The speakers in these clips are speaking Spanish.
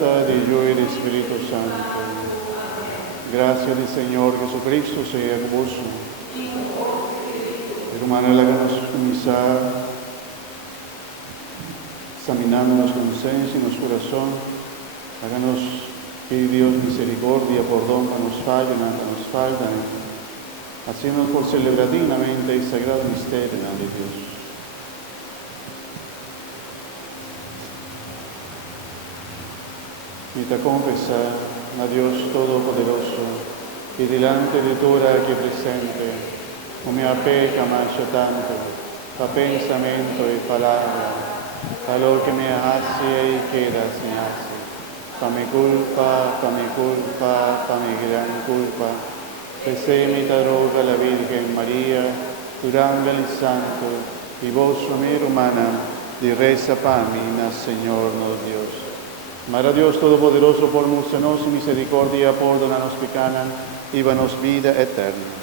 Del Hijo y del Espíritu Santo. Gracias del Señor Jesucristo sea con vos. Hermanos, háganos comenzar examinando nuestra conciencia y nuestro corazón. Háganos pedir Dios misericordia, perdón que nos fallan, que nos faltan. Haciendo por celebrar dignamente el sagrado misterio de Dios. Mientras confesar a Dios Todopoderoso y delante de toda aquí presente, no me apeca más tanto, pa pensamiento y palabra, a lo que me hace y queda sin hace, pa mi culpa, pa mi gran culpa, que se me roga la Virgen María, durante el Santo, y vos, mi hermana, y reza para mí, Señor, nuestro Dios. Madre Dios Todopoderoso, por mostrarnos su misericordia, perdónanos pecanan y danos vida eterna.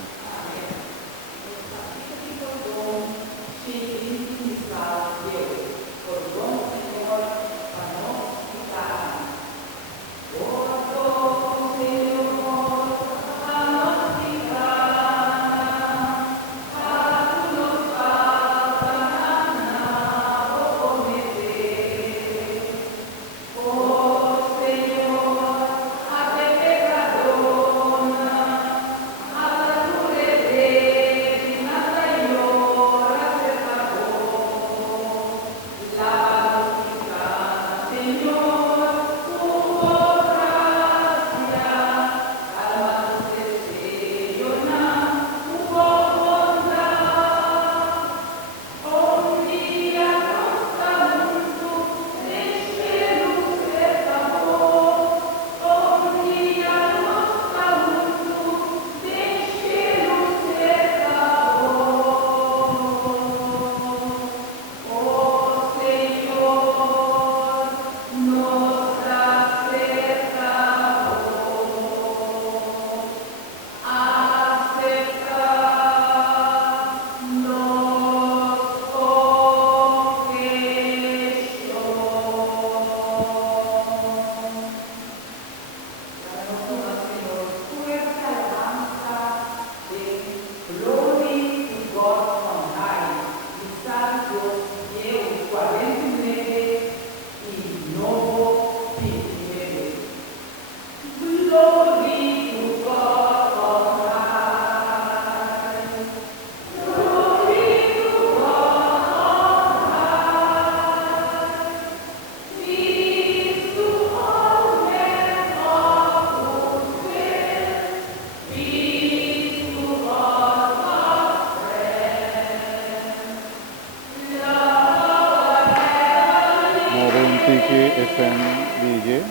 FM Lige,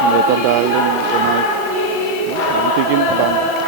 som heter Bergen. antiquing pan.